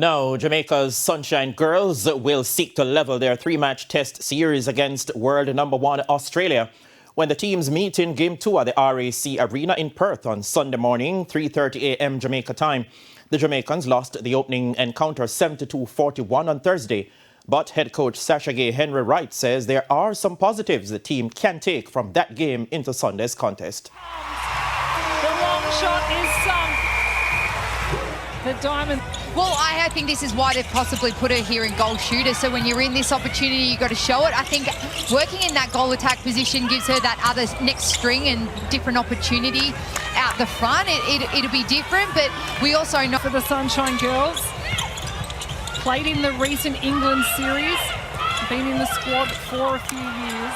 Now, Jamaica's Sunshine Girls will seek to level their three-match test series against world number one Australia when the teams meet in Game 2 at the RAC Arena in Perth on Sunday morning, 3:30 a.m. Jamaica time. The Jamaicans lost the opening encounter 72-41 on Thursday, but head coach Sasha Gay Henry Wright says there are some positives the team can take from that game into Sunday's contest. The long shot is sunk. The diamond. Well, I think this is why they've possibly put her here in goal shooter. So when you're in this opportunity, you've got to show it. I think working in that goal attack position gives her that other next string and different opportunity out the front. It'll be different, but we also know... For the Sunshine Girls, played in the recent England series, been in the squad for a few years.